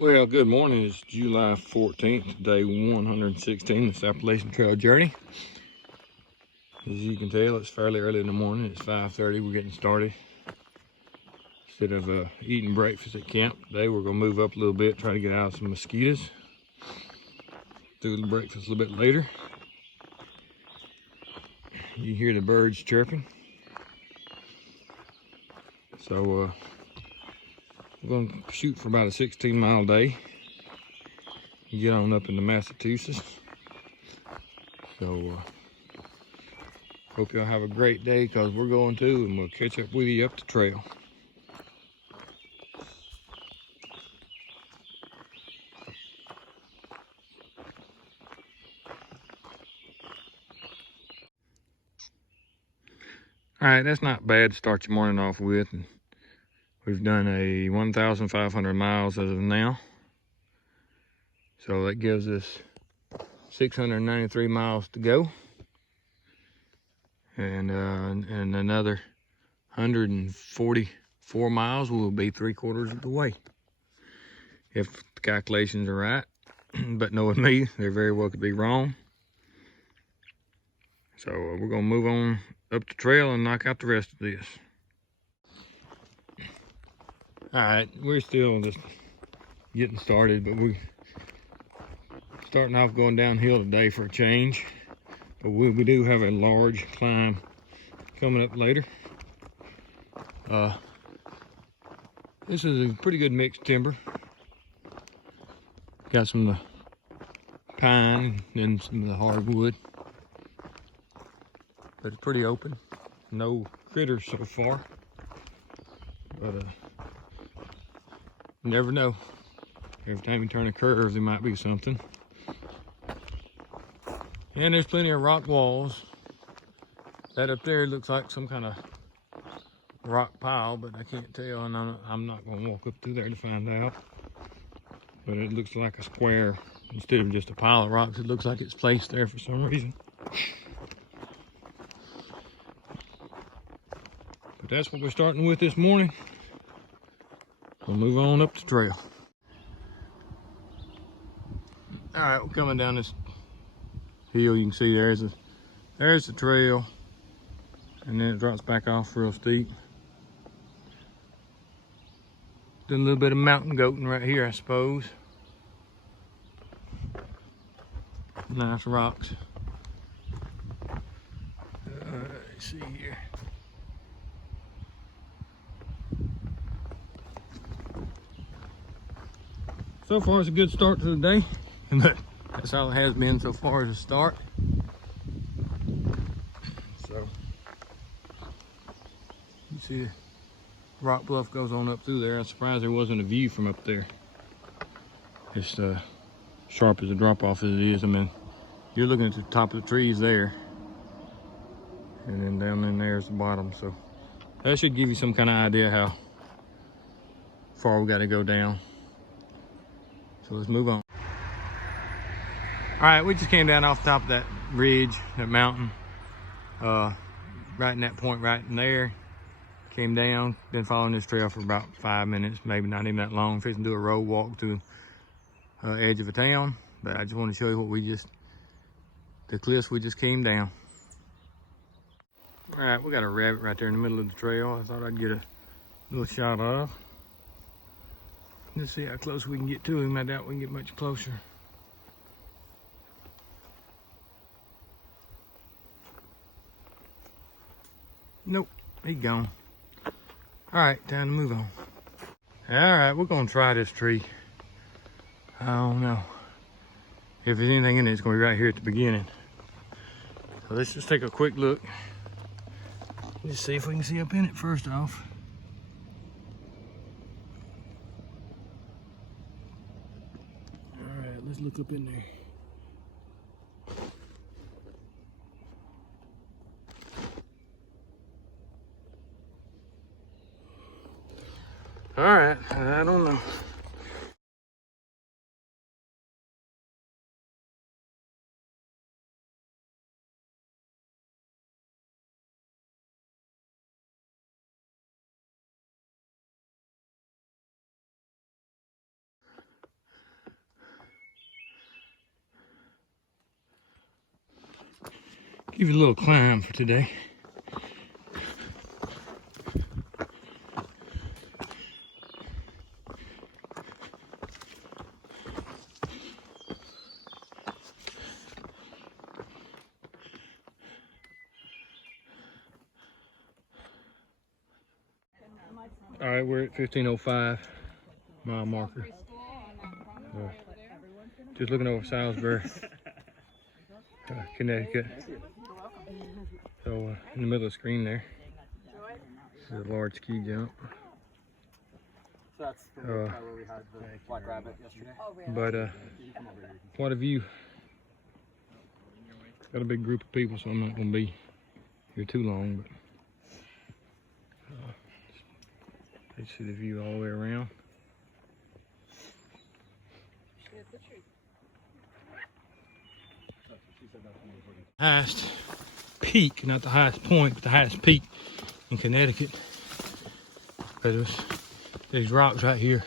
Well, good morning. It's July 14th, day 116 of this Appalachian Trail journey. As you can tell, it's fairly early in the morning. It's 5:30. We're getting started. Instead of eating breakfast at camp today, we're going to move up a little bit, try to get out of some mosquitoes. Do the breakfast a little bit later. You hear the birds chirping. So we're going to shoot for about a 16-mile day. Get on up into Massachusetts. So hope y'all have a great day, because we're going to, and we'll catch up with you up the trail. All right, that's not bad to start your morning off with. We've done a 1,500 miles as of now. So that gives us 693 miles to go. And another 144 miles will be 3/4 of the way, if the calculations are right. But knowing me, they very well could be wrong. So we're gonna move on up the trail and knock out the rest of this. All right, we're still just getting started, but we're starting off going downhill today for a change. But we do have a large climb coming up later. This is a pretty good mixed timber. Got some of the pine and some of the hardwood. But it's pretty open. No critters so far. But you never know. Every time you turn a curve, there might be something. And there's plenty of rock walls. That up there looks like some kind of rock pile, but I can't tell, and I'm not going to walk up through there to find out. But it looks like a square. Instead of just a pile of rocks, it looks like it's placed there for some reason. But that's what we're starting with this morning. We'll move on up the trail. All right, we're coming down this hill. You can see there's the trail, and then it drops back off real steep. Doing a little bit of mountain goating right here, I suppose. Nice rocks. Let's see here. So far, it's a good start to the day, but that's all it has been so far as a start. So you see the rock bluff goes on up through there. I'm surprised there wasn't a view from up there. It's sharp as a drop off as it is. I mean, you're looking at the top of the trees there, and then down in there is the bottom. So that should give you some kind of idea how far we got to go down. So let's move on. All right, we just came down off the top of that ridge, that mountain, right in that point right in there. Came down, been following this trail for about 5 minutes, maybe not even that long. Fixing to do a road walk through edge of a town, but I just want to show you the cliffs we just came down. All right, we got a rabbit right there in the middle of the trail. I thought I'd get a little shot of. Let's see how close we can get to him. I doubt we can get much closer. Nope, he's gone. All right, time to move on. All right, we're gonna try this tree. I don't know. If there's anything in it, it's gonna be right here at the beginning. So let's just take a quick look. Let's see if we can see up in it first off. All right, let's look up in there. All right, I don't know. Give you a little climb for today. All right, we're at 15:05 mile marker. Just looking over Salisbury, Connecticut. So in the middle of the screen there, there's a large ski jump. So that's where we had the black rabbit yesterday. But what a view. Got a big group of people, so I'm not going to be here too long. But you see the view all the way around. Highest peak, not the highest point, but the highest peak in Connecticut. Because these rocks right here,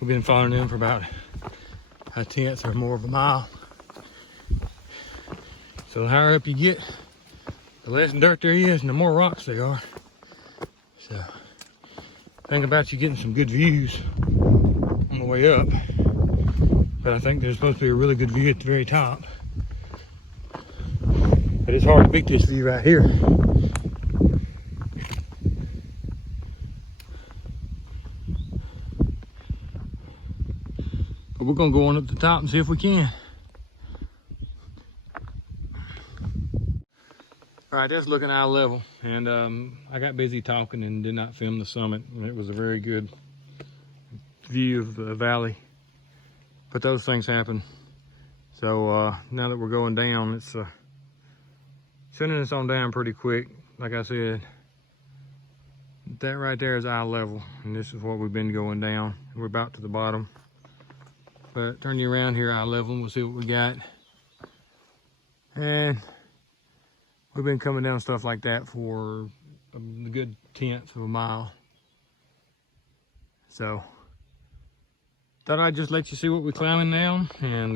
we've been following them for about a tenth or more of a mile. So the higher up you get, the less dirt there is and the more rocks there are. So think about you getting some good views on the way up. But I think there's supposed to be a really good view at the very top. But it's hard to beat this view right here. But we're gonna go on up the top and see if we can. All right, that's looking eye level. And I got busy talking and did not film the summit. And it was a very good view of the valley. But those things happen. So now that we're going down, it's sending us on down pretty quick. Like I said, that right there is eye level, and this is what we've been going down. We're about to the bottom. But turn you around here eye level and we'll see what we got. And we've been coming down stuff like that for a good tenth of a mile. So thought I'd just let you see what we're climbing down, and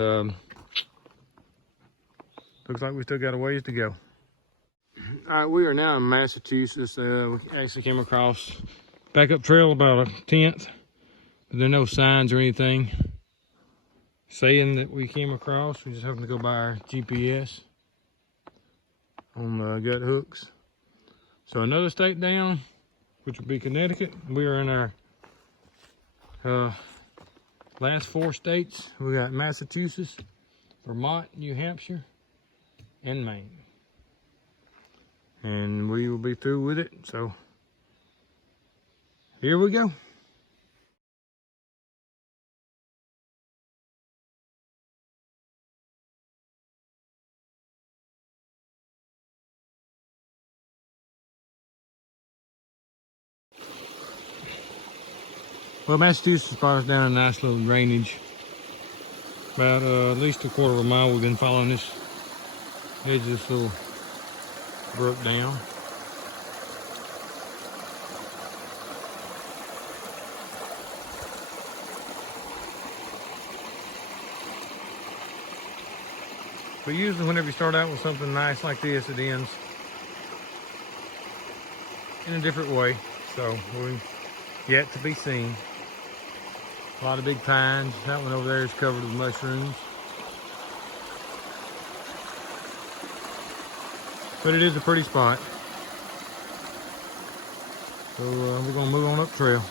looks like we still got a ways to go. All right, we are now in Massachusetts. We actually came across backup trail about a tenth, but there are no signs or anything saying that we came across. We just happened to go by our GPS on the gut hooks. So another state down, which would be Connecticut. We are in our last 4 states. We got Massachusetts, Vermont, New Hampshire, and Maine. And we will be through with it. So here we go. Well, Massachusetts brought us down a nice little drainage. About at least a quarter of a mile we've been following this edge of this little brook down. But usually whenever you start out with something nice like this, it ends in a different way. So we're yet to be seen. A lot of big pines. That one over there is covered with mushrooms. But it is a pretty spot. So we're gonna move on up trail.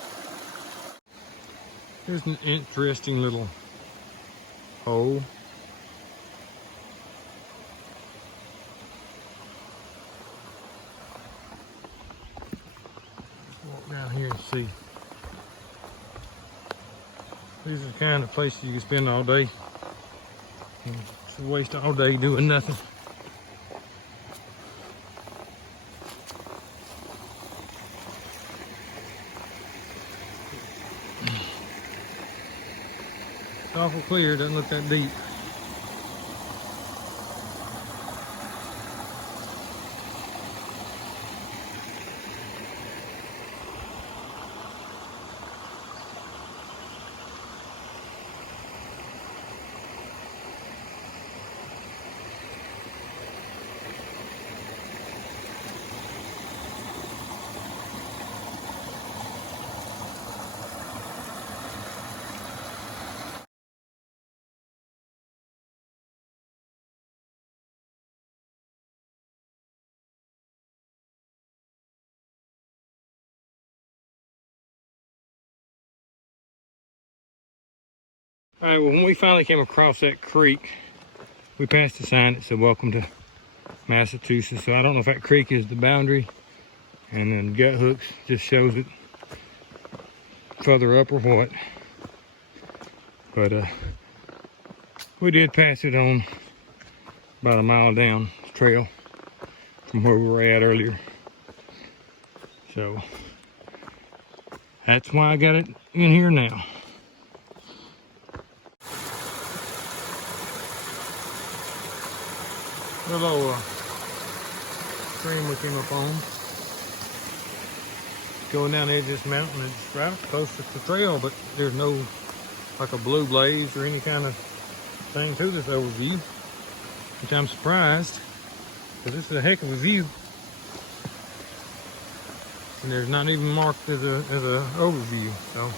Here's an interesting little hole. Walk down here and see. These are the kind of places you can spend all day. It's a waste all day doing nothing. It's awful clear, doesn't look that deep. All right, well, when we finally came across that creek, we passed a sign that said, "Welcome to Massachusetts." So I don't know if that creek is the boundary, and then gut hooks just shows it further up or what. But we did pass it on about a mile down the trail from where we were at earlier. So that's why I got it in here now. Little stream we came up on. Going down the edge of this mountain, it's right close to the trail, but there's no like a blue blaze or any kind of thing to this overview, which I'm surprised, because this is a heck of a view. And there's not even marked as a overview, so.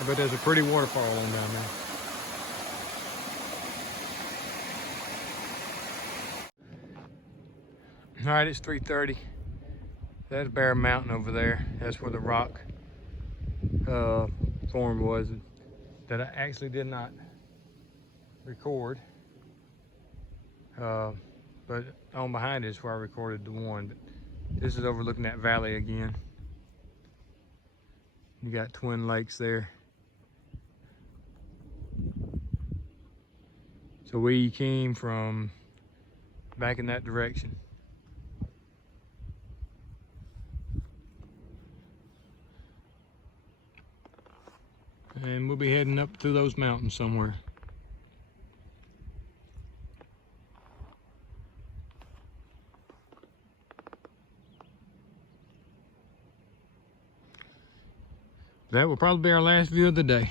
I bet there's a pretty waterfall on down there. All right, it's 3:30. That's Bear Mountain over there. That's where the rock form was that I actually did not record. But on behind it is where I recorded the one. But this is overlooking that valley again. You got Twin Lakes there. So we came from back in that direction. And we'll be heading up through those mountains somewhere. That will probably be our last view of the day.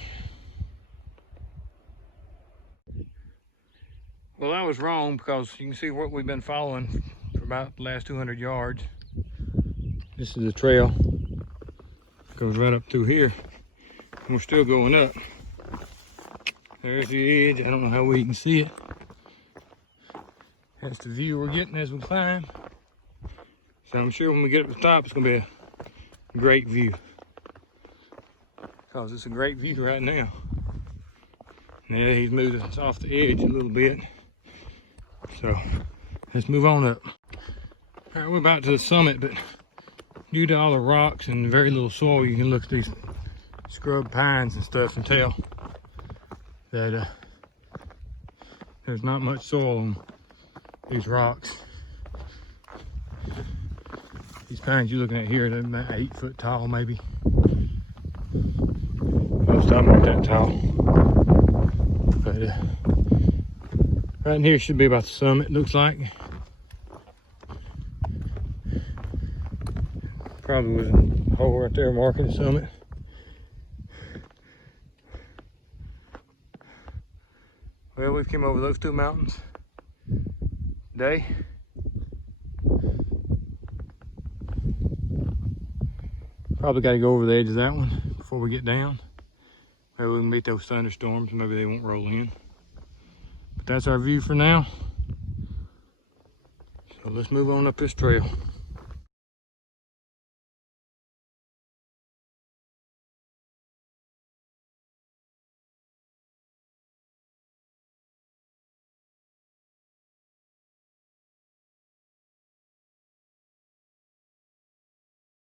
Well, I was wrong, because you can see what we've been following for about the last 200 yards. This is the trail. It goes right up through here. And we're still going up. There's the edge. I don't know how well you can see it. That's the view we're getting as we climb. So I'm sure when we get up the top, it's going to be a great view. Because it's a great view right now. Yeah, he's moved us off the edge a little bit. So let's move on up. All right, we're about to the summit, but due to all the rocks and very little soil, you can look at these scrub pines and stuff and tell that there's not much soil on these rocks. These pines you're looking at here, they're about 8 foot tall maybe. Most of them aren't that tall. But right in here should be about the summit, looks like. Probably was a hole right there marking the summit. Well, we've come over those two mountains today. Probably got to go over the edge of that one before we get down. Maybe we can beat those thunderstorms. Maybe they won't roll in. But that's our view for now. So let's move on up this trail.